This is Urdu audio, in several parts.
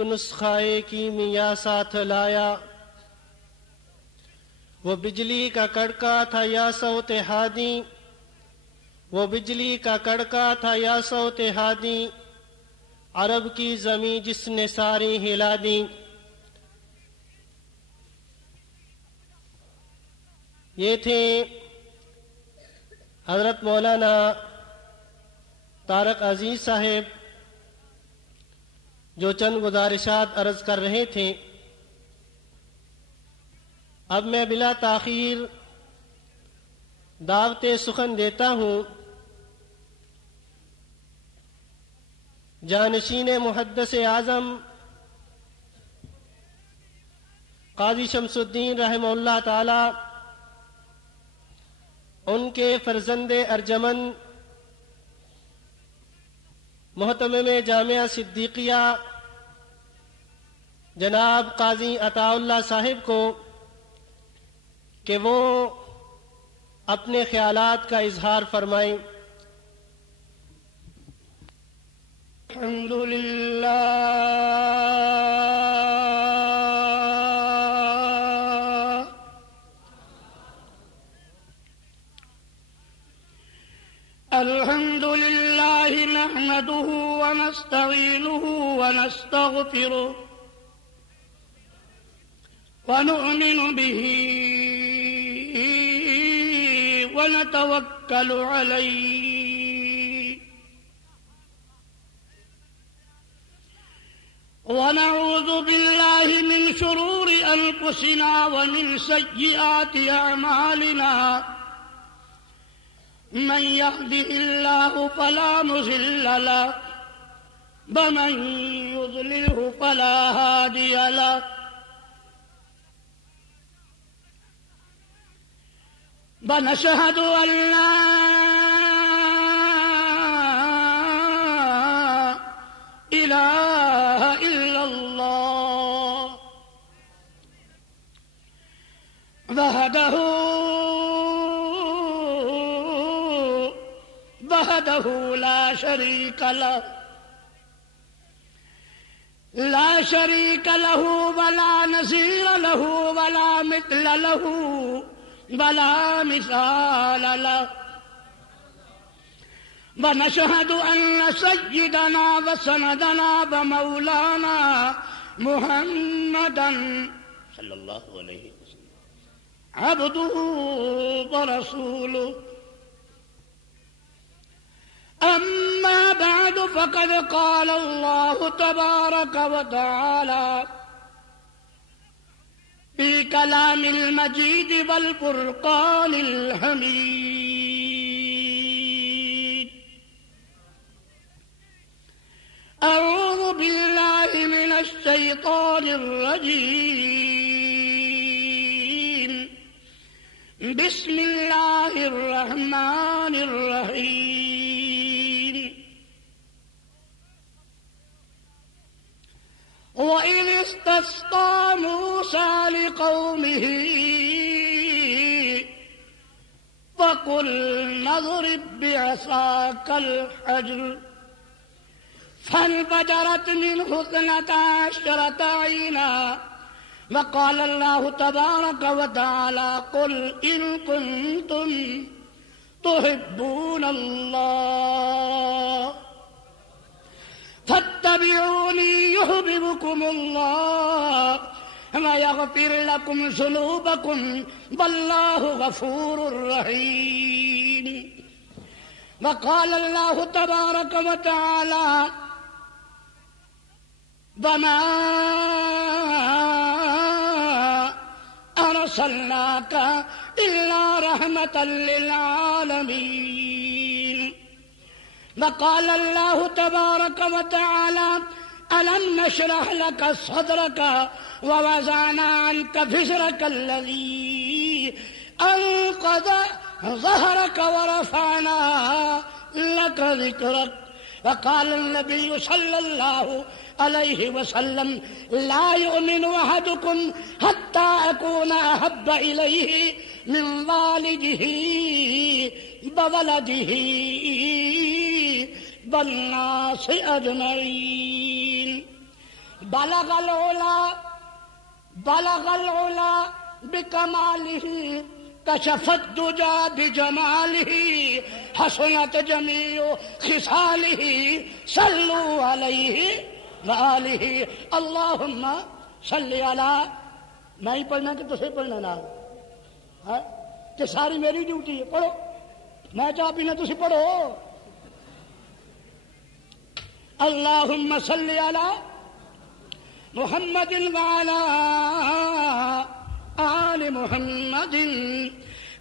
نسخہ کیمیا ساتھ لایا، وہ بجلی کا کڑکا تھا یا صوت ہادی، وہ بجلی کا کڑکا تھا یا صوت ہادی، عرب کی زمیں جس نے ساری ہلا دی۔ یہ تھے حضرت مولانا طارق عزیز صاحب جو چند گزارشات عرض کر رہے تھے۔ اب میں بلا تاخیر دعوت سخن دیتا ہوں جانشین محدث اعظم قاضی شمس الدین رحمہ اللہ تعالی، ان کے فرزند ارجمند محتمم جامعہ صدیقیہ جناب قاضی عطا اللہ صاحب کو کہ وہ اپنے خیالات کا اظہار فرمائیں۔ الحمدللہ الحمدللہ نحمده ونستعینه ونستغفره ونؤمن به ونتوكل عليه ونعوذ بالله من شرور أنفسنا ومن سيئات أعمالنا من يهده الله فلا مضل له ومن يضلله فلا هادي له ونشهد أن لا إله إلا الله وحده لا شريك له ولا نظير له ولا مثل له ولا مثال له ونشهد أن سيدنا وسندنا ومولانا محمدا صلى الله عليه وسلم عبده ورسوله أما بعد فقد قال الله تبارك وتعالى في كلام المجيد والفرقان الحميد أعوذ بالله من الشيطان الرجيم بسم الله الرحمن الرحيم وإذ استسقى موسى لقومه فقلنا اضرب بعصاك الحجر فانفجرت منه 12 عينا وقال الله تبارك وتعالى قل إن كنتم تحبون الله فاتبعوني يحببكم الله ويغفر لكم ذنوبكم والله غفور رحيم وقال الله تبارك وتعالى وما أرسلناك إلا رحمة للعالمين وقال الله تبارك وتعالى ألم نشرح لك صدرك ووضعنا عنك وزرك الذي أنقض ظهرك ورفعنا لك ذكرك وقال النبي صلى الله عليه وسلم لا يؤمن أحدكم حتى أكون أحب إليه من والده وولده والناس أجمعين بلغ العلا بکمالہ کشف الدجى بجمالہ حسنت جمیع خصالہ صلوا علیہ وآلہ اللہم صلی علی. میں ہی پڑھنا کہ تسے پڑھنا نال کہ ساری میری ڈیوٹی ہے؟ پڑھو، میں چاہ پینا تسی پڑھو. اللہم صلی علی محمد وعلی آل محمد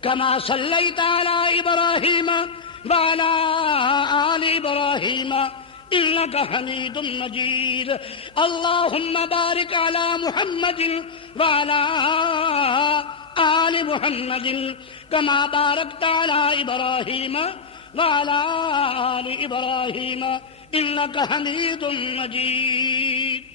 کما صلیت علی ابراہیم وعلی آل ابراہیم انک حمید مجید. اللہم بارک علی محمد وعلی آل محمد کما بارکت علی ابراہیم وعلی آل ابراہیم انک حمید مجید.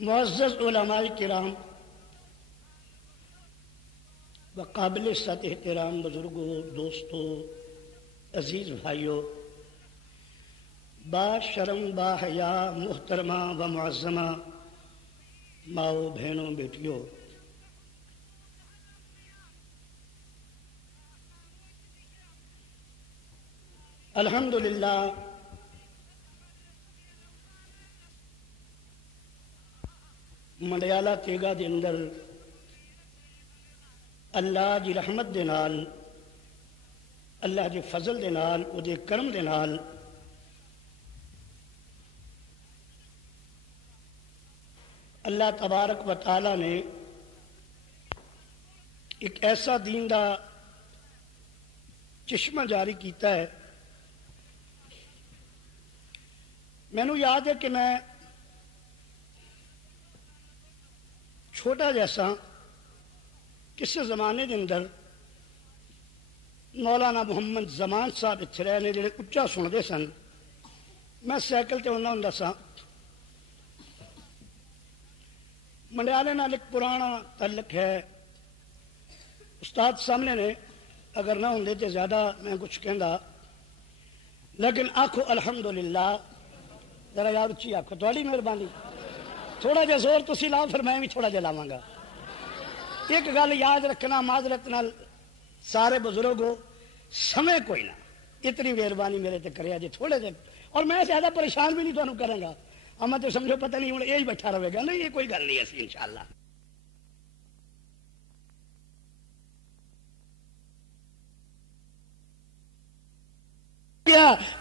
معزز علماء کرام و قابل ست احترام بزرگوں، دوستوں، عزیز بھائیوں، با شرم با حیا محترمہ و معظمہ ماؤں، بہنوں، بیٹیوں، الحمدللہ منڈیالہ تیگا دے اندر اللہ دی رحمت دے نال، اللہ دے فضل دے نال، او دے کرم دے نال اللہ تبارک و تعالی نے ایک ایسا دین دا چشمہ جاری کیتا ہے. مینوں یاد ہے کہ میں چھوٹا جیسا کسے زمانے دے اندر مولانا محمد زمان صاحب اتنے رہے نے جڑے اچا سنتے سن. میں سائیکل تے آنا ہوں سا. منڈیالے نال ایک پرانا تعلق ہے. استاد سامنے نے، اگر نہ ہوں تو زیادہ میں کچھ کہندا، لیکن آکھو الحمدللہ. ذرا یار اچھی آکھو، تھوڑی مہربانی. تھوڑا جا زور تسی لاؤ، پھر میں بھی تھوڑا جا لاواں گا. ایک گل یاد رکھنا معذرت نال سارے بزرگوں، سمے کوئی نہ، اتنی مہربانی میرے تے کریا جی تھوڑے دن. اور میں زیادہ پریشان بھی نہیں تمہیں کروں گا. اما تو سمجھو پتہ نہیں ہوں یہی بیٹھا رہے گا. نہیں، یہ کوئی گل نہیں ایسی انشاءاللہ.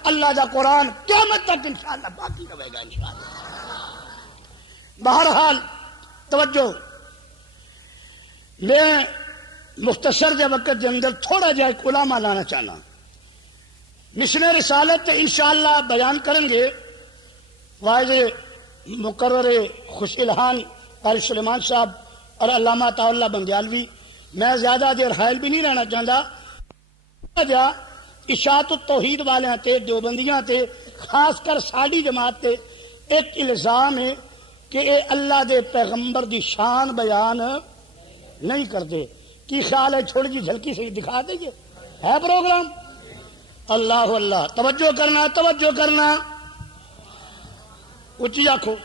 اللہ دا قرآن قیامت تک انشاءاللہ باقی رہے گا انشاءاللہ. بہرحال توجہ، میں مختصر جے وقت دے اندر تھوڑا جا ایک علامہ لانا چاہنا. مشن رسالت انشاءاللہ بیان کریں گے واعظ مقرر خوش الہان قاری سلیمان صاحب اور علامہ عطا اللہ بندیالوی. میں زیادہ دیر حائل بھی نہیں رہنا چاہتا. جا اشاعت التوحید والے تے، دیوبندیاں تے، خاص کر ساڈی جماعت تے ایک الزام ہے کہ اے اللہ دے پیغمبر دی شان بیان نہیں کرتے. کی خیال ہے؟ تھوڑی جی جھلکی سے دکھا دیجئے. ہے پروگرام؟ اللہ اللہ. توجہ کرنا، توجہ کرنا، اچھی آکھو.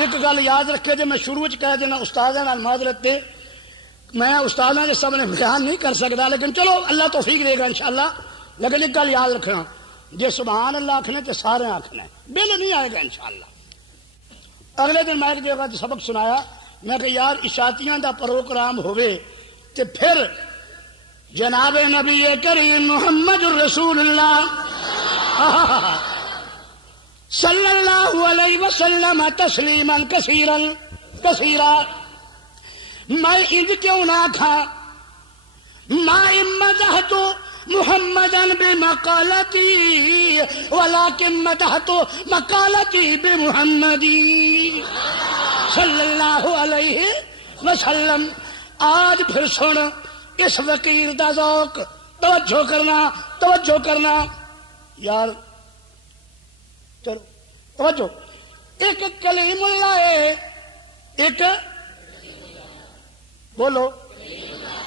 ایک گل یاد رکھے جی، میں شروع کہہ دینا استاداں نال معذرت تے، میں استاداں کے سامنے بیان نہیں کر سکتا، لیکن چلو اللہ توفیق دے گا انشاءاللہ. لیکن ایک گل یاد رکھنا، جی سبحان اللہ آکھنے تے سارے آکھنا ہے، بل نہیں آئے گا انشاءاللہ. اگلے دن میں ایک جگہ سبق سنایا، میں کہ یار اشاعتیاں دا پروگرام ہوئے تے پھر جناب نبی کریم محمد الرسول اللہ صلی اللہ علیہ وسلم تسلیما کثیرا کثیرا. میں انج کیوں نہ کھا، ما مدحت محمدا بمقالتی ولكن مدحت مقالتی بمحمدی صلی اللہ علیہ وسلم. آج پھر سن اس فقیر دا ذوق. توجہ کرنا، توجہ کرنا یار، چلو توجہ. ایک کلیم اللہ ہے، ایک بولو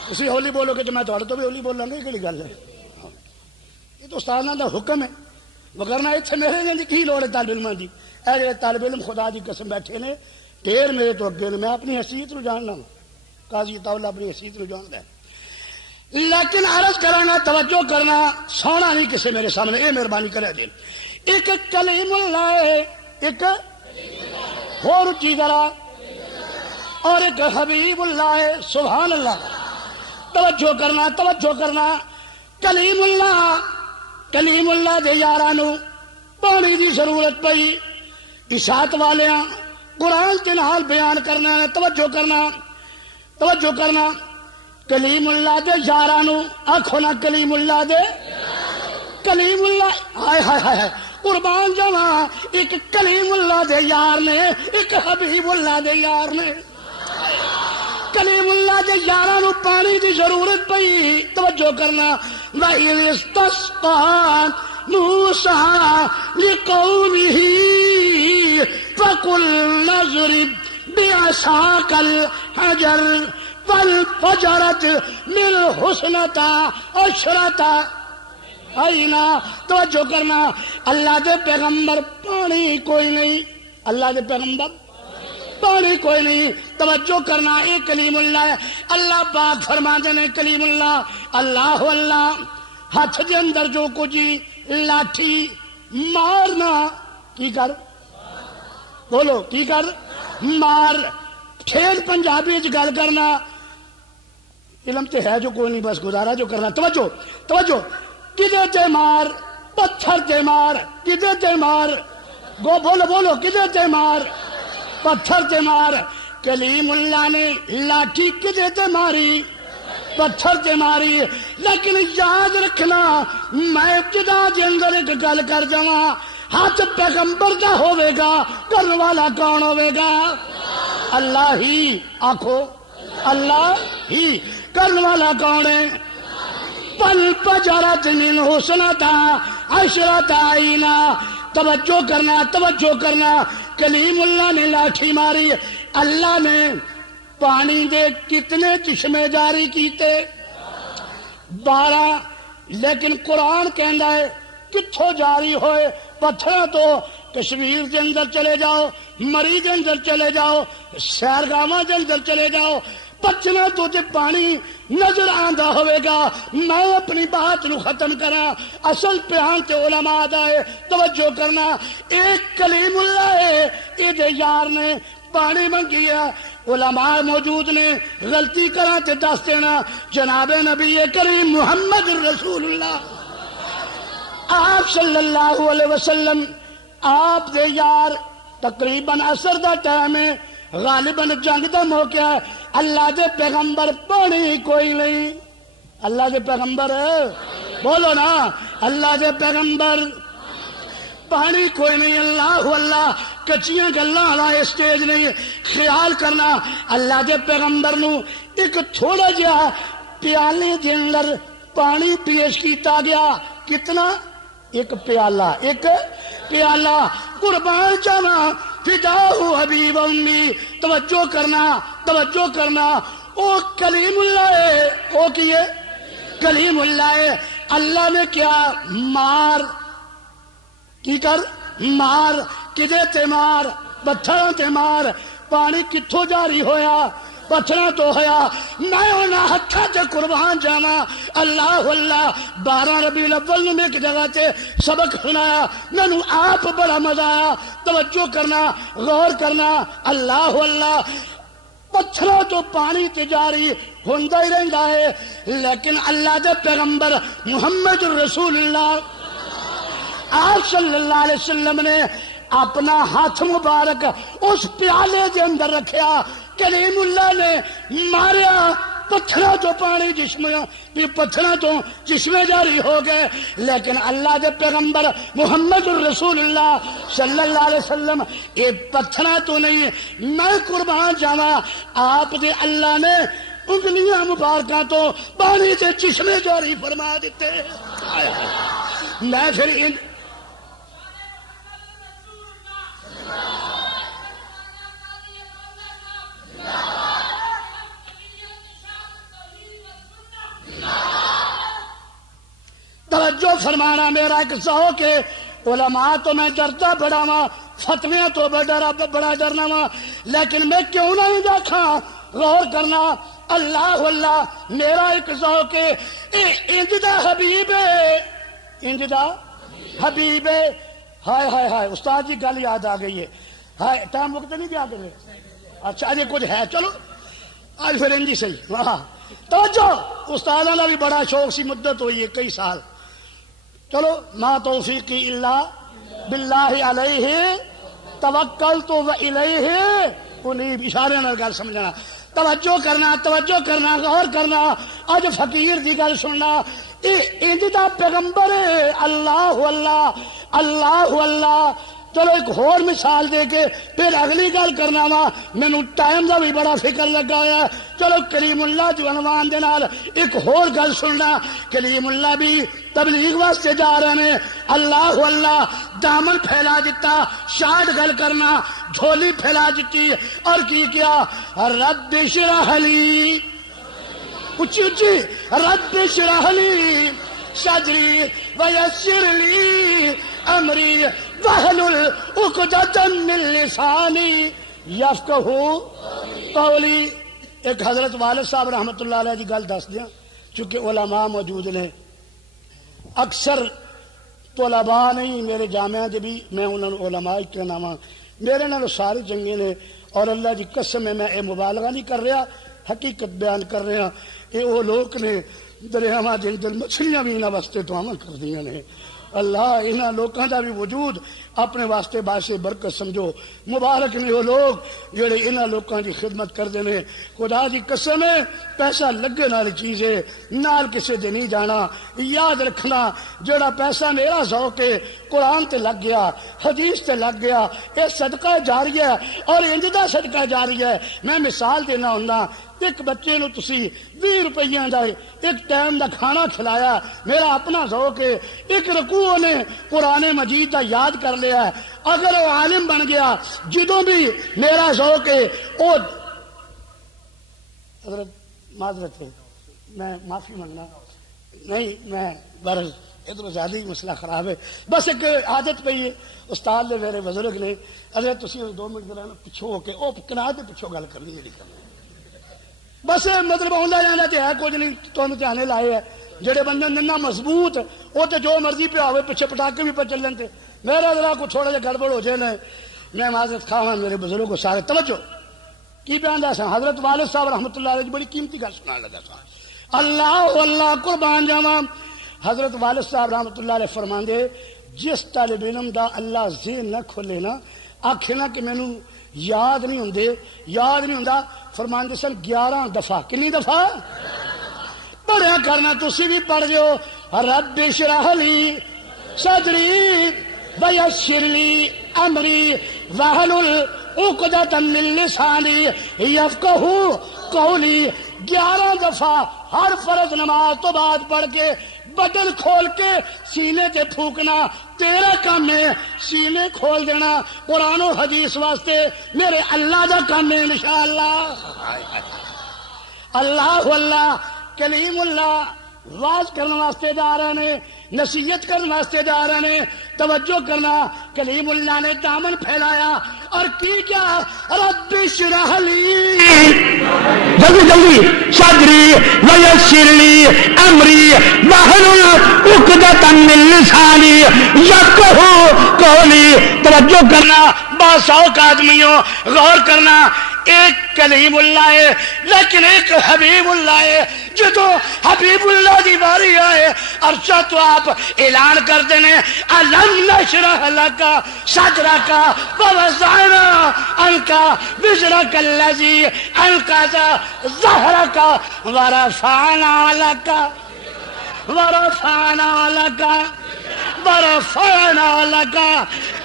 اسی ہولی بولو گے تو میں تھوڑے تو بھی ہولی بولوں گا. یہ گل ہے, یہ تو استاد کا حکم ہے. وگرنا اتنے میرے نے کی لوڑ ہے طالب علم کی. اے جڑے طالب علم خدا کی قسم بیٹھے نے ڈھیر میرے تو اگے نے. میں اپنی حیثیت نو جاننا, قاضی طاولہ اپنی حیثیت نو جانتا ہے. لیکن عرض کرانا توجہ کرنا, سونا نہیں کسی میرے سامنے, یہ مہربانی کرے دے. ایک کلیم اللہ ہے, ایک اور اچھی ذرا, اور ایک حبیب اللہ ہے. سبحان اللہ. توجہ کرنا, توجہ کرنا. کلیم اللہ دے یارانو پانی دی ضرورت پئی. اشاعت والیاں قرآن کے نال بیان کرنا ہے. توجہ کرنا, توجہ کرنا. کلیم اللہ دے یارانو آکھو نا, کلیم اللہ دے, کلیم اللہ, ہائے ہائے ہائے قربان جاواں. ایک کلیم اللہ دے یار نے, ایک حبیب اللہ دے یار نے. کلیم اللہ دے یاراں نو پانی دی ضرورت پئی. توجہ کرنا. وَإِذِ اسْتَسْقَىٰ مُوسَىٰ لِقَوْمِهِ فَقُلْنَا اضْرِبْ بِعَصَاكَ الْحَجَرَ فَانفَجَرَتْ مِنْهُ اثْنَتَا عَشْرَةَ عَيْنًا. توجہ کرنا. اللہ دے پیغمبر پانی کوئی نہیں, اللہ دے پیغمبر پانی کوئی نہیں. توجہ کرنا. ایک کلیم اللہ ہے. اللہ پاک فرماتے ہیں کلیم اللہ, اللہ اللہ ہاتھ دے اندر جو کچھ لاٹھی مارنا, کی کر, بولو کی کر, مار. کھیل پنجابی گل کرنا, علم تے ہے جو کوئی نہیں, بس گزارا جو کرنا. توجہ توجہ. کدے تے مار, پتھر تے مار. کدے تے مار, گو بولو بولو, کدے تے مار, پتھر تے مار. کلیم اللہ نے لاٹھی کدے تے ماری, پتھر تے ماری. لیکن یاد رکھنا, میں ابتدا دے اندر ایک گل کر جاواں, ہاتھ پیغمبر دا ہوے گا, کرن والا کون ہوے گا؟ اللہ ہی. آکھو اللہ ہی. کرن والا کون ہے؟ فَانفَجَرَتْ مِنْهُ اثْنَتَا عَشْرَةَ عَيْنًا. توجہ کرنا, توجہ کرنا. کلیم اللہ نے لاٹھی ماری. اللہ نے پانی دے کتنے چشمے جاری کیتے؟ 12. لیکن قرآن کہندا ہے کتھوں جاری ہوئے؟ پتھراں تو. کشمیر دے اندر چلے جاؤ, مری دے اندر چلے جاؤ, سیرگاواں دے اندر چلے جاؤ, پچنا تو جے پانی نظر آندا ہوئے گا. میں اپنی بات نو ختم کراں. اصل پیان تے علماء دا ہے. توجہ کرنا. ایک کلیم اللہ ہے, اے دے یار نے پانی منگی ہے. علماء موجود نے, غلطی کراں تے دس دینا. جناب نبی کریم محمد رسول اللہ آپ صلی اللہ علیہ وسلم, آپ دے یار تقریباً عصر دا ٹائم ہے, غالباً جنگ دا موقع ہے. اللہ دے پیغمبر پانی کوئی نہیں. اللہ دے پیغمبر, بولو نا, اللہ دے پیغمبر پانی کوئی نہیں. اللہ اللہ کچیاں گلاں والا اسٹیج نہیں. خیال کرنا. اللہ دے پیغمبر نو ایک تھوڑا جہا پیالے دے اندر پانی پیش کیتا گیا. کتنا؟ ایک پیالہ, ایک پیالہ. قربان جاواں فداہ حبیب امی. توجہ کرنا, توجہ کرنا. او کلیم اللہ ہے, او کیے کلیم اللہ ہے. اللہ نے کیا مار, کی کر مار. کدے تے مار, پتھراں تے مار. پانی کتھوں جاری ہویا؟ پتھراں تو ہویا. میں انہاں ہتھاں تے قربان جاواں. اللہ اللہ. 12 ربیع الاول میں ایک جگہ تے سبق سنایا, مینوں آپ بڑا مزہ آیا. توجہ کرنا, غور کرنا. اللہ اللہ. پتھراں تو پانی تے جاری ہوندا ہی رہندا ہے. لیکن اللہ دے پیغمبر محمد رسول اللہ آپ صلی اللہ علیہ وسلم نے اپنا ہاتھ مبارک اس پیالے دے اندر رکھیا. کلیم اللہ نے ماریا, پتھراں تو پانی جسم, پتھراں تو جسمے جاری ہو گئے. لیکن اللہ دے پیغمبر محمد الرسول اللہ صلی اللہ علیہ وسلم یہ پتھراں تو نہیں. میں قربان جاواں, آپ دے اللہ نے انگلیاں مبارکاں تو پانی سے چشمے جاری فرما دیتے. میں پھر فرمانا میرا ایک ذوق ہے علماء تو میں ڈرتا بڑا وا فتویاں تو بڑا ڈرنا وا لیکن میں کیوں نہیں دیکھا غور کرنا اللہ اللہ میرا ایک ذوق ہے انج دا حبیب ہے انج دا حبیب ہے ہائے ہائے ہائے استاد جی گل یاد آ گئی ہے ہائے ٹائم وقت نہیں دیا کرے اچھا اجے کچھ ہے چلو آج پھر انجی صحیح واہ توجہ استادوں کا بھی بڑا شوق سی مدت ہوئی ہے کئی سال چلو ما توفیقی الا باللہ علیہ توکلت و الیہ انیب اشارے نال گل سمجھنا توجہ کرنا غور کرنا اج فقیر دی گل سننا انج دا پیغمبر ہے اللہ اللہ اللہ اللہ چلو ایک اور مثال دے کے پھر اگلی گل کرنا وا مینوں ٹائم دا بھی بڑا فکر لگا ہوا ہے چلو کلیم اللہ جو عنوان دے نال ایک اور گل سننا کلیم اللہ بھی تبلیغ واسطے جا رہے ہیں اللہ اللہ دامن پھیلا دیتا شاٹ گل کرنا جھولی پھیلا دیتی اور کی کیا رب اشرح لی اچھی اچھی رب اشرح لی صدری ویسر لی امری واحلل عقدۃ من لسانی یفقہوا قولی ایک حضرت والد صاحب رحمت اللہ علیہ کی گل دس دیا چونکہ علماء موجود نے اکثر طلباء نہیں میرے جامعہ دے بھی میں انہوں نے علماء کہنا وا میرے نال سارے چنگے نے اور اللہ کی قسم میں یہ مبالغہ نہیں کر رہا حقیقت بیان کر رہا یہ وہ لوگ نے دریاواں دے اندر مچھلیاں بھی انہاں واسطے دعاواں کر دیاں نے اللہ انہاں لوکاں دا بھی وجود اپنے واسطے باعث برکت سمجھو مبارک نے وہ لوگ جڑے انہاں لوکاں دی خدمت کردے نے خدا دی قسم ہے پیسہ لگے والی چیز ہے نال کسے دے نہیں جانا یاد رکھنا جڑا پیسہ میرا ذوق ہے قرآن تے لگ گیا حدیث تے لگ گیا یہ صدقہ جاریہ ہے اور انج دا صدقہ جاریہ ہے میں مثال دینا ہوندا ایک بچے نو تسی 20 روپیاں دا ایک ٹائم دا کھانا کھلایا میرا اپنا ذوق ہے ایک رکوع نے قرآن مجید دا یاد کر لیا ہے اگر وہ عالم بن گیا جدوں بھی میرا ذوق ہے وہ حضرت معذرت ہے میں معافی مانگنا نہیں میں برض ادھر زیادہ ہی مسئلہ خراب ہے بس ایک عادت پئی ہے استاد نے میرے بزرگ نے اگر تسی 2 منٹ ذرا پچھو ہو کے وہ کنار دے پچھو گل کرنی جڑی کرنی بس مطلب آندا جانا تے ہے کچھ نہیں تانوں دھیانے لائے ہے جڑے بندے ننا مضبوط وہ تے جو مرضی پہ ہوے پیچھے پٹاکے بھی پہ چلن تے میرا ذرا کو تھوڑا جا گڑبڑ ہو جائے نا میں معذرت خواہاں میرے بزرگوں کو سارے توجہ کی بیان دا سا حضرت والد صاحب رحمت اللہ علیہ بڑی قیمتی گل سنان لگا سا اللہ اللہ قربان جاواں حضرت والد صاحب رحمت اللہ علیہ فرماندے جس طالب علم دا اللہ ذہن نہ کھولے نا آکھے نا کہ مینوں یاد نہیں ہوندا فرماندے سن 11 دفعہ کنی دفعہ پڑھیا کرنا تسی بھی پڑھ دیو رب اشرح لی صدری ویسر لی امری واحلل عقدۃ من لسانی یفقہوا قولی 11 دفعہ ہر فرض نماز تو بعد پڑھ کے بدن کھول کے سینے تے پھونکنا تیرا کام ہے سینے کھول دینا قرآن و حدیث واسطے میرے اللہ دا کام ہے انشاءاللہ اللہ اللہ کلیم اللہ واز کرنے واسطے جا رہے ہیں نصیحت کرنے واسطے جا رہے ہیں توجہ کرنا کلیم اللہ نے دامن پھیلایا اور کی کیا رب اشرح لی جلدی جلدی صدری ویسر لی امری واحلل عقدۃ من لسانی یفقہوا قولی توجہ کرنا باسوق آدمیوں غور کرنا ایک کلیم اللہ ہے لیکن ایک حبیب اللہ ہے جدو حبیب اللہ دی باری آئے ارچہ تو آپ اعلان کر دینے الم نشرح لک صدرک ووضعنا عنک وزرک الذی انقض ظہرک ورفعنا لک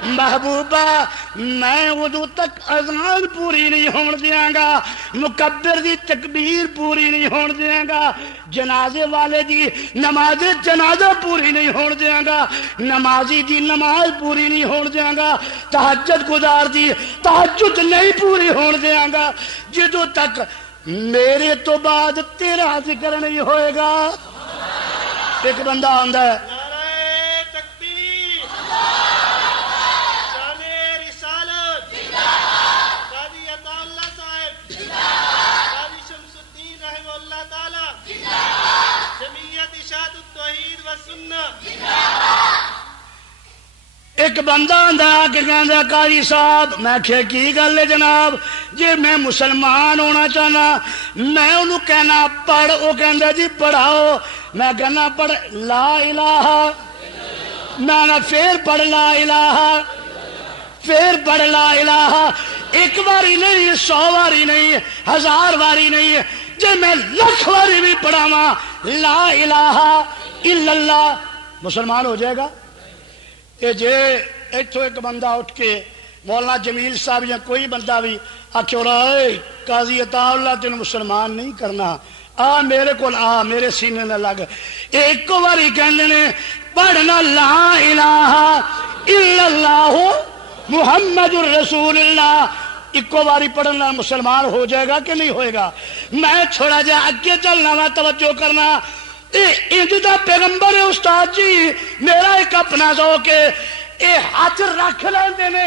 محبوبہ میں ادو تک اذان پوری نہیں ہون دیاں گا مکبر دی تکبیر پوری نہیں ہون دیاں گا جنازے والے دی نماز جنازہ پوری نہیں ہون دیاں گا نمازی دی نماز پوری نہیں ہون دیاں گا تہجد گزار دی تہجد نہیں پوری ہون دیاں گا جدو تک میرے تو بعد تیرا ذکر نہیں ہوئے گا ایک بندہ آندا ہے ایک بندہ آندا کہ کہندا قاضی صاحب میں کہ کی گل ہے جناب جی میں مسلمان ہونا چاہنا میں انہوں کہنا پڑھ وہ کہندا جی پڑھاؤ میں کہنا پڑھ لا الہ میں نہ پھر پڑھ لا الہ پھر پڑھ لا الہ ایک باری نہیں 100 باری نہیں 1000 باری نہیں جی میں لکھ باری بھی پڑھاواں لا الہ الا اللہ مسلمان ہو جائے گا کہ جے اتو ایک بندہ اٹھ کے مولانا جمیل صاحب یا کوئی بندہ بھی آخو رہا قاضی عطا اللہ تین مسلمان نہیں کرنا آ میرے کو آ میرے سینے نہ لگ ایک باری کہنے نے پڑھنا لا الہ الا اللہ محمد الرسول اللہ ایکو باری پڑھنا مسلمان ہو جائے گا کہ نہیں ہوئے گا میں چھوڑا جا اگے چلنا میں توجہ کرنا دا پیغمبر ہے استاد جی میرا ایک اپنا ذوق ہے اے ہاتھ رکھ لیندے نے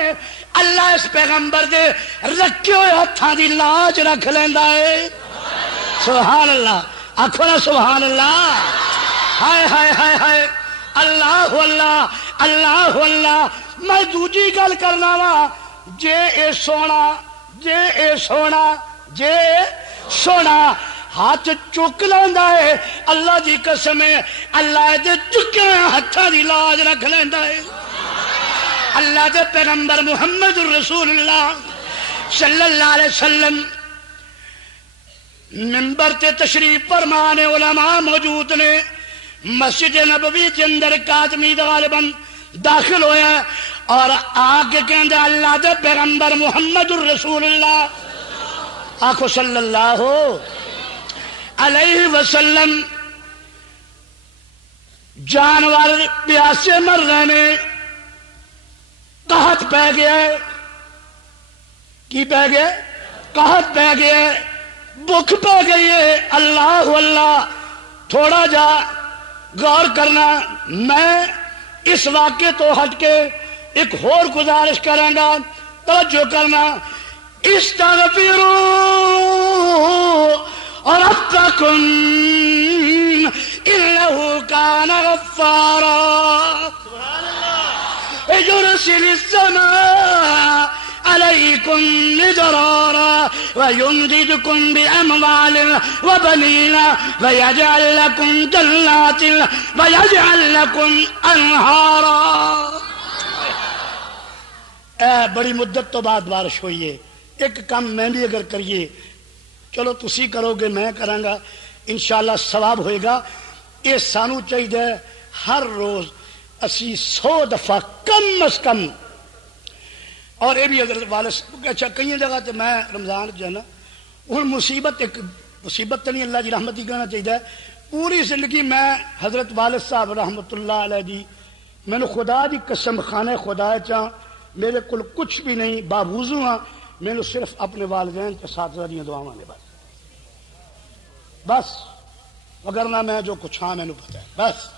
اللہ اس پیغمبر دے رکھے ہوئے ہاتھاں دی لاج رکھ لیندا ہے سبحان اللہ آکھو نا سبحان اللہ ہائے ہائے ہائے ہائے اللہ اللہ اللہ اللہ میں دوجی گل کرنا وا جے اے سونا جے اے سونا جے سونا ہاتھ چک لیندا ہے اللہ دی قسم ہے اللہ دے چکے ہاتھاں دی لاج رکھ لیندا ہے اللہ دے پیغمبر محمد رسول اللہ صلی اللہ علیہ وسلم منبر تے تشریف فرمانے علماء موجود نے مسجد نبوی کے اندر کاظمی غالباً داخل ہویا اور آگے کہندے اللہ دے پیغمبر محمد رسول اللہ آخو صلی اللہ علیہ وسلم جانور پیاسے مر رہے نے قحط پہ گیا ہے کی پہ گیا قحط پہ گیا ہے بھوک پہ گئی ہے اللہ اللہ تھوڑا جا غور کرنا میں اس واقعے تو ہٹ کے ایک اور گزارش کریں گا توجہ کرنا استغفروا ربکم انہ کان غفارا یرسل السماء عليكم مدرارا ويمددكم بأموال وبنين ويجعل لكم جنات ويجعل لكم أنهارا بڑی مدت تو بعد بارش ہوئی ہے ایک کام میں بھی اگر کریے چلو تسی کرو گے میں کروں گا انشاءاللہ ثواب ہوئے گا یہ سانو چاہیے ہر روز اسی 100 دفعہ کم از کم اور یہ بھی اگر والد اچھا کئی جگہ تے میں رمضان جو ہے نا ہوں مصیبت ایک مصیبت نہیں اللہ جی رحمت ہی کہنا چاہیے پوری زندگی میں حضرت والد صاحب رحمت اللہ علیہ جی میں نے خدا دی قسم خانے خدا چاہ میرے کو کچھ بھی نہیں بابوزو ہاں میں نے صرف اپنے والدین کے ساتھ دیا دعاواں نے بس وگرنہ میں جو کچھ ہاں میں نے پتا ہے بس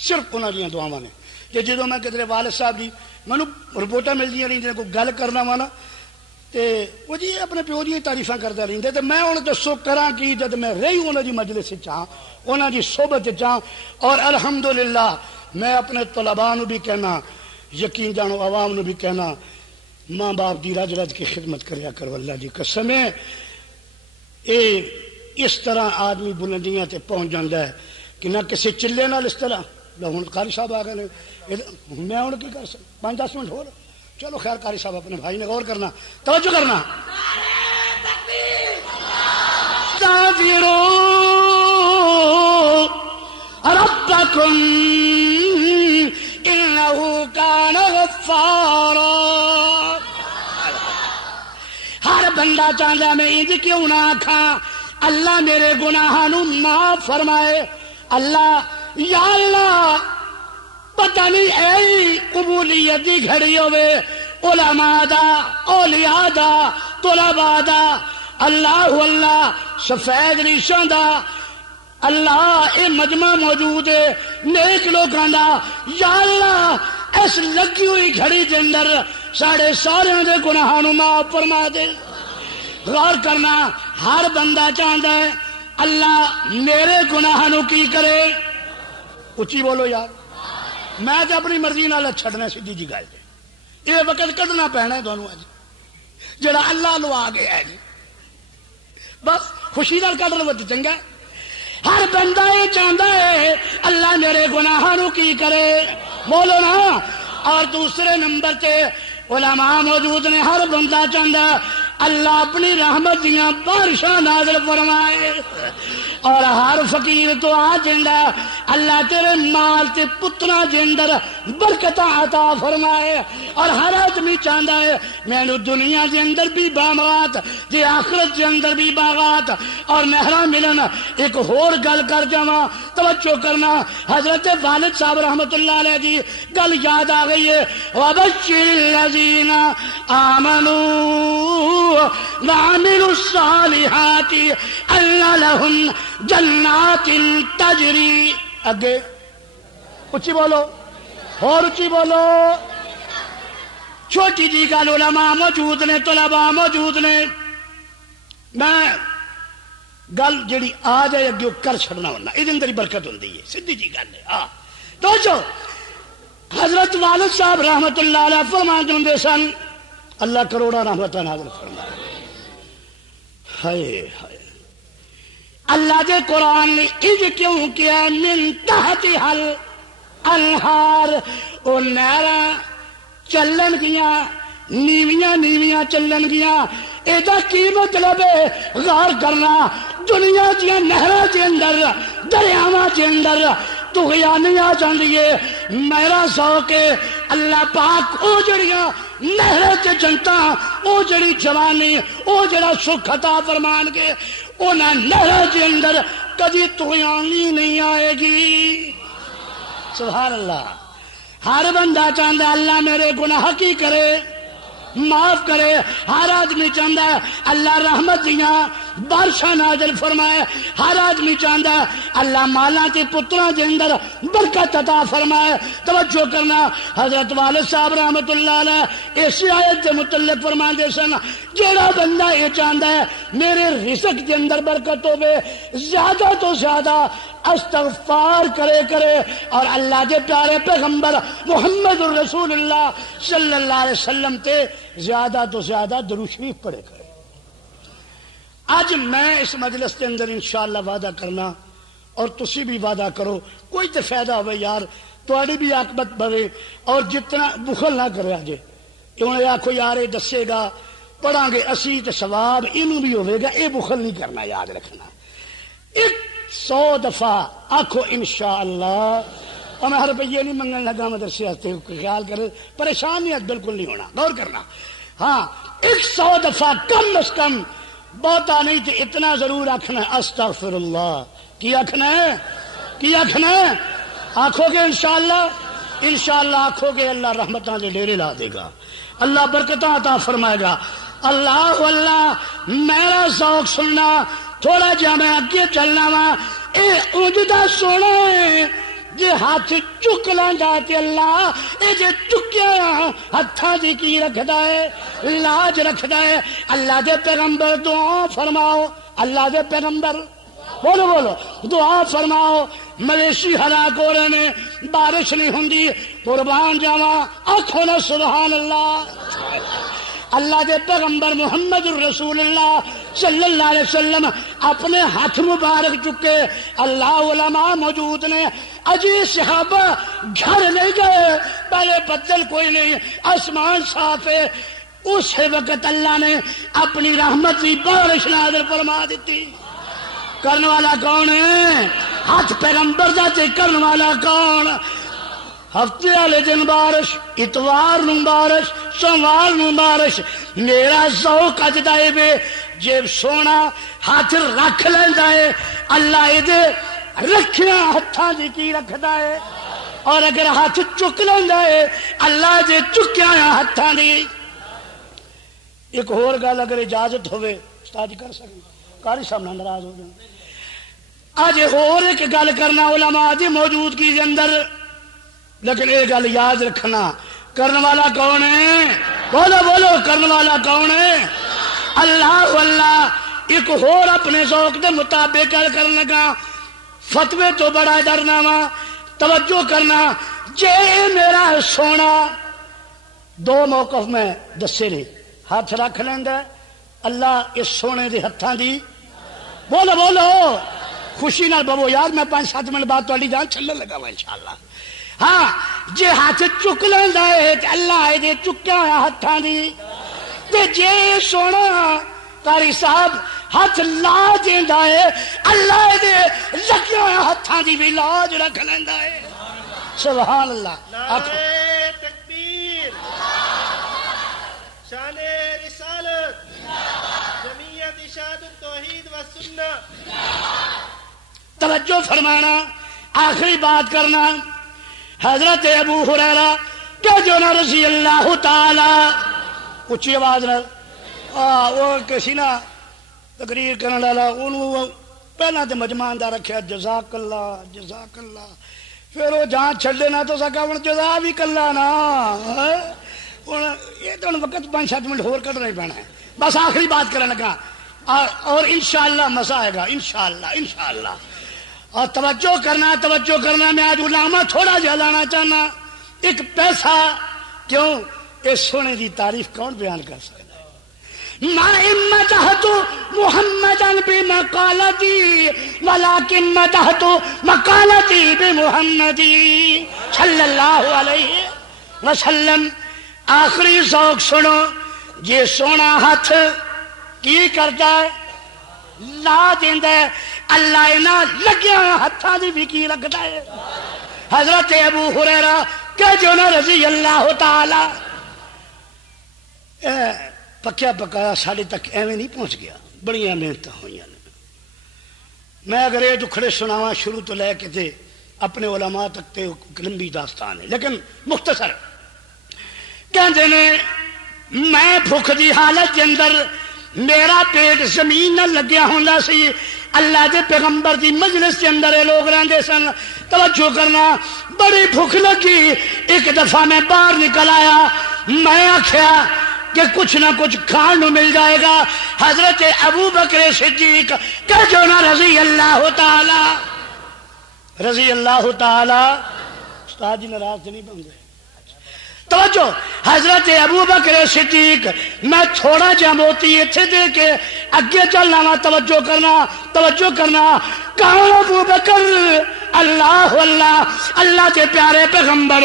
صرف انہوں دیا دعاواں نے کہ جدو میں کدھر والد صاحب جی مینو رپورٹاں ملدیاں رہندیاں کوئی گل کرنا وا نا تے وہ جی اپنے پیو دی تعریفاں کرتے رہندے تے میں ہن دسو کراں کی جد میں رہی انہاں دی مجلس وچ ہاں انہاں دی صحبت وچ ہاں اور الحمدللہ میں اپنے طلباء نو بھی کہنا یقین جانو عوام نو بھی کہنا ماں باپ دی رج رج کی خدمت کریا کرو اللہ دی قسم ہے اے اس طرح آدمی بلندیاں تے پہنچ جاندا ہے کہ نہ کسی چلے نال اس طرح ہوں قاری صاحب آ گئے میں ہوں کی کر سکتا 5-10 منٹ ہو چلو خیر قاری صاحب اپنے بھائی نے غور کرنا توجہ کرنا ربکم انہ کان غفارا ہر بندہ چاہتا میں انج کیوں نہ آکھاں اللہ میرے گناہاں نو معاف فرمائے اللہ یا اللہ پتہ نہیں اے قبولیت دی گھڑی ہوئے علماء دا اولیاء دا طلباء دا اللہ اللہ سفید ریشاں دا اللہ اے مجمع موجود ہے نیک لوگاں دا یا اللہ اس لگی ہوئی گھڑی دے اندر ساڑھے سارے دے گناہاں نو معاف فرما دے غور کرنا ہر بندہ چاہتا ہے اللہ میرے گناہاں نو کی کرے اچھی بولو یار میں تو اپنی مرضی نال چھڑنا سیدھی جی گل یہ وقت کڈنا پینا ہے تمہیں اج جڑا اللہ نو آ گیا ہے جی بس خوشی نال کڈ لو تو چنگا ہے. ہر بندہ یہ چاہتا ہے اللہ میرے گناہاں نو کی کرے بولو نا. اور دوسرے نمبر تے علماء موجود نے ہر بندہ چاہتا اللہ اپنی رحمت دیاں بارشاں نازل فرمائے اور ہر فقیر تو آ جندا اللہ تیرے مال تے پتراں دے اندر برکتاں عطا فرمائے. اور ہر آدمی چاہتا ہے مینوں دنیا دے اندر بھی باغات تے آخرت دے اندر بھی باغات اور نہراں ملن. ایک ہور گل کر جاواں توجہ کرنا حضرت والد صاحب رحمت اللہ علیہ دی گل یاد آ گئی ہے وبشر الذین آمنوا وعملوا الصالحات ان لهم جنات تجری. اگے اچھی بولو اور اچھی بولو. چھوٹی جی گل علماء موجود نے طلباء موجود نے میں گل جڑی آ جائے اگے کر چھڑنا ہونا یہ اندر ہی برکت ہوندی ہے سیدھی جی گل ہے. تو جو حضرت والد صاحب رحمت اللہ علیہ فرماتے ہوندے سن اللہ کروڑا رحمت نازل فرمائے. ہائے ہائے اللہ دے قرآن نے اج کیوں کیا من تحت حل انہار او نہراں چلن گیاں نیویاں نیویاں چلن گیاں. ایدا کی مطلب ہے غور کرنا دنیا دیا نہراں دے اندر دریاواں دے اندر طغیانی آ جاندی ہے. میرا ذوق ہے اللہ پاک او جڑیاں نہراں تے جنتاں او جڑی جوانی او جڑا سکھ عطا فرمان کے انہاں نہراں دے اندر کبھی طغیانی نہیں آئے گی. سبحان اللہ. ہر بندہ چاہتا اللہ میرے گناہ کی کرے معاف کرے. ہر آدمی چاہتا ہے اللہ رحمت دیاں بارشاں نازل فرمائے. ہر آدمی چاہتا ہے اللہ مالاں تے پتراں دے اندر برکت عطا فرمائے. توجہ کرنا حضرت والد صاحب رحمت اللہ علیہ اس آیت کے متعلق فرماندے سن جیڑا بندہ یہ چاہتا ہے میرے رزق کے اندر برکت ہوے زیادہ تو زیادہ استغفار کرے اور اللہ کے پیارے پیغمبر محمد الرسول اللہ صلی اللہ علیہ وسلم تے زیادہ تو زیادہ درود شریف پڑھے کرے. آج میں اس مجلس کے اندر انشاءاللہ وعدہ کرنا اور تسی بھی وعدہ کرو کوئی تو فائدہ ہوئے یار تھوڑی بھی عاقبت بڑھے اور جتنا بخل نہ کرے آجے انہیں آخو یار یہ دسے گا پڑھاں گے اسی تو ثواب انہوں بھی ہوئے گا یہ بخل نہیں کرنا یاد رکھنا. 100 دفعہ آخو انشاءاللہ. اور میں روپیے نہیں منگنے لگا مدرسے ہستے خیال کرے پریشان نہیں بالکل نہیں ہونا غور کرنا. ہاں 100 دفعہ کم از کم بہتا نہیں تو اتنا ضرور آخنا استغفر اللہ. کی آخنا ہے کی آخنا ہے آخو گے انشاءاللہ انشاءاللہ آخو گے اللہ رحمتاں دے ڈیرے لا دے گا اللہ برکتاں عطا فرمائے گا. اللہ اللہ میرا ذوق سننا تھوڑا جا میں اگے چلنا وا اے اونجدا سونا ہے جے ہاتھ چک لیندا تے اللہ اے جے چکیا ہتھاں دی کی رکھدا ہے لاج رکھدا ہے. اللہ دے پیغمبر دعا فرماؤ اللہ دے پیغمبر بولو بولو دعا فرماؤ مویشی ہلاک ہو رہے نے بارش نہیں ہوندی قربان جاواں آکھو نا سبحان اللہ. اللہ دے پیغمبر محمد الرسول اللہ صلی اللہ علیہ وسلم اپنے ہاتھ مبارک چکے. اللہ علماء موجود نے اجی صحابہ گھر نہیں گئے پہلے بدل کوئی نہیں آسمان صاف ہے. اس وقت اللہ نے اپنی رحمت کی بارش نازل فرما دیتی. کرنے والا کون ہے ہاتھ پیغمبر دا تے کرنے والا کون. ہفتے والے دن بارش اتوار نو بارش سوموار نو بارش. میرا ذوق اج دا اے جے سونا ہاتھ رکھ لیندا ہے اللہ اے رکھیا ہتھاں دی کی رکھدا ہے اور اگر ہاتھ چک لیندا ہے اللہ دے چکیا ہتھاں دی. ایک اور گل اگر اجازت ہوے استاد کر سکیں قاری صاحب نہ ناراض ہو جائیں. اج اور ایک گل کرنا علماء دی موجودگی دے اندر لیکن یہ گل یاد رکھنا کرنے والا کون ہے بولو بولو کرنے والا کون ہے اللہ. اللہ ایک اور اپنے ذوق دے مطابق گل کرنے لگا فتوے تو بڑا ڈرنا وا. توجہ کرنا جے میرا سونا دو موقف میں دسے نے. ہاتھ رکھ لینا اللہ اس سونے دے ہاتھاں دی. بولو بولو خوشی نال بولو یار. میں 5-7 منٹ بعد تہاڈی جان چلن لگا وا انشاءاللہ. ہاں جے ہاتھ چک لیندا ہے تے اللہ دے چکیا ہویا ہاتھاں دی. تے جے سونا قاری صاحب ہاتھ لا دیندا ہے اللہ دے لگیا ہویا ہاتھاں دی بھی لاج رکھ لیندا ہے. سبحان اللہ. نعرہ تکبیر، شان رسالت، جمعیت اشاعت التوحید و سنہ. توجہ فرمانا. آخری بات کرنا. حضرت ابو ہریرہ کہ جو نا رضی اللہ تعالی اچھی آواز نہ وہ کسی نا تقریر کرنے والا انہوں پہلا تو مجمع دا رکھیا جزاک اللہ جزاک اللہ. پھر وہ جان چھڑے نہ تو سکا ہوں جزا بھی کلا نا. یہ تو وقت 5-7 منٹ ہور کٹنا ہی پینا ہے. بس آخری بات کرنے لگا اور انشاءاللہ مزہ آئے گا انشاءاللہ انشاءاللہ. اور توجہ کرنا. میں آج علامہ تھوڑا جا لانا چاہنا. ایک پیسہ کیوں اس سونے دی تعریف کون بیان کر سکتا ہے؟ ما امدحت محمدا بمقالتی ولکن مدحت مقالتی بمحمدی صلی اللہ علیہ وسلم. آخری ذوق سنو. یہ سونا ہاتھ کی کرتا ہے؟ لا دیندا ہے. اللہ انہاں لگیا ہاتھاں دی بھی کی رکھدا ہے. حضرت ابو ہریرہ کہ جو نا رضی اللہ تعالی پکیا پکایا ساڑھے تک ایویں نہیں پہنچ گیا. بڑی محنت ہوئی نے. میں اگر یہ دکھڑے سناواں شروع تو لے کے تھے اپنے علماء تک تے لمبی داستان ہے لیکن مختصر. کہندے نے میں بھوک دی حالت کے اندر میرا پیٹ زمین نہ لگیا ہوندا سی. اللہ دے پیغمبر دی مجلس کے اندر لوگ رہندے سن. توجہ کرنا. بڑی بھوک لگی. ایک دفعہ میں باہر نکل آیا. میں آخیا کہ کچھ نہ کچھ کھان نو مل جائے گا. حضرت ابو بکر صدیق کہ جو نا رضی اللہ تعالی استاد جی ناراض نہیں بن گئے. توجہ. حضرت ابو بکر صدیق میں تھوڑا جا موتی اتنے دے کے اگے چلنا وا. توجہ کرنا. کون ابو بکر؟ اللہ اللہ کے پیارے پیغمبر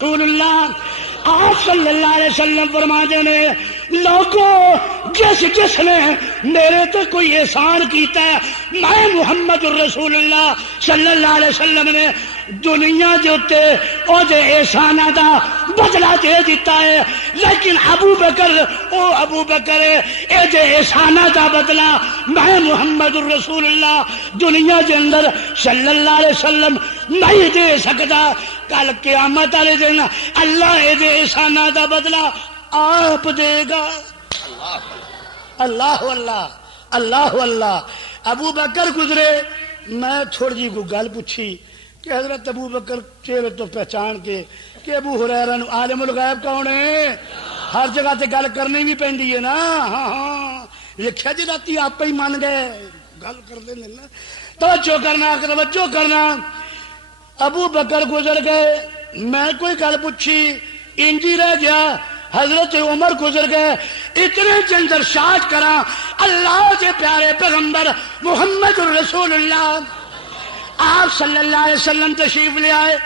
رسول اللہ آپ صلی اللہ علیہ وسلم فرماتے ہیں لوگوں جس نے میرے تو کوئی احسان کیتا ہے میں محمد الرسول اللہ صلی اللہ علیہ وسلم نے دنیا دے اوتے او دے احساناں دا بدلہ دے دیتا ہے. لیکن ابو بکر اے دے احساناں دا بدلہ میں محمد الرسول اللہ دنیا دے اندر صلی اللہ علیہ وسلم نہیں دے سکتا. کل قیامت والے دن اللہ اے دے احساناں دا بدلہ آپ دے گا. اللہ اللہ اللہ اللہ. ابو بکر گزرے. میں تھوڑی جی کوئی گل پوچھی کہ حضرت ابو بکر چہرے تو پہچان کے کہ ابو ہریرہ نو عالم الغیب کون ہے؟ ہر جگہ تے گل کرنی بھی پیندی ہے نا. ہاں لکھیا جی راتی آپ ہی مان گئے گل کر دیں نا. توجہ کرنا. ابو بکر گزر گئے. میں کوئی گل پوچھی انجی رہ گیا. حضرت عمر گزر گئے. اتنے چندر شاد کرا اللہ کے پیارے پیغمبر محمد الرسول اللہ آپ صلی اللہ علیہ وسلم تشریف لے آئے.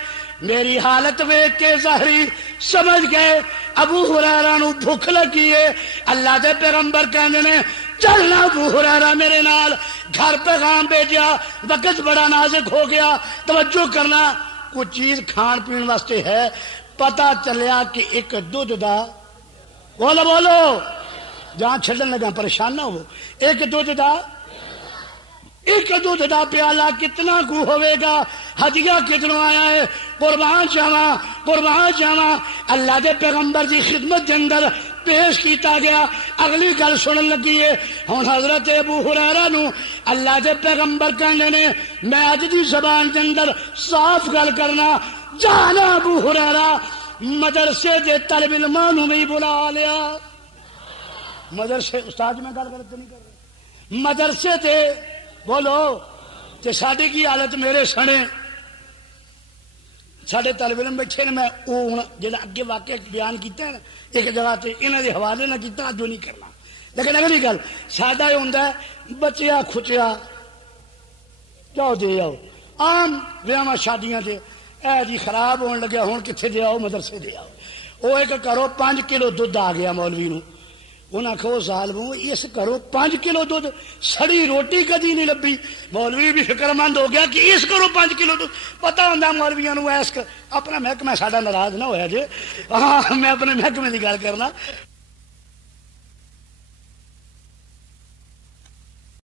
میری حالت ویکھ کے ظاہری سمجھ گئے ابو ہریرہ نو بھوک لگی ہے. اللہ دے پیغمبر کہندے نے چلنا ابو ہریرہ میرے نال. گھر پیغام بھیجا. وقت بڑا نازک ہو گیا. توجہ کرنا. کچھ چیز کھان پین واسطے ہے. پتا چلیا کہ ایک دودھ دا بولو جہاں چھڈن لگا پریشان نہ ہو. ایک دودھ دا پیالہ کتنا کو ہوئے گا؟ ہدیہ کتنا آیا ہے؟ قربان جاواں اللہ دے پیغمبر دی خدمت کے اندر پیش کیتا گیا. اگلی گل سنن لگی ہے. ہن حضرت ابو ہریرہ نو اللہ دے پیغمبر کہندے نے میں اج دی زبان کے اندر صاف گل کرنا. جانا ابو ہریرہ مدرسے دے طالب علماں نو بھی بلا لیا. مدرسے استاد میں گل کرتے نہیں کر رہے. مدرسے تے بولو تے ساڈی کی حالت میرے سنے ساڈے طالب علم بیٹھے نے میں وہ جہاں اگے واقعہ بیان کیتا ہے نا ایک جگہ تے انہاں دے حوالے نہ کیتا اجو نہیں کرنا لیکن اگلی گل ساڈا یہ ہوندا ہے بچیا کھچیا جاؤ دے آؤ عام بیاواں شادیاں تے اے جی خراب ہون لگیا ہن کتھے دے آؤ مدرسے دے آؤ وہ ایک کرو 5 کلو دودھ آ گیا مولوی نو انہاں کہو ظالمو اس کرو 5 کلو دودھ سڑی روٹی کدی نہیں لبھی مولوی بھی فکر مند ہو گیا کہ اس کرو 5 کلو دودھ پتہ ہوندا مولویاں نو ایس اپنا محکمہ ساڈا ناراض نہ ہویا جے ہاں میں اپنے محکمے دی گل کرنا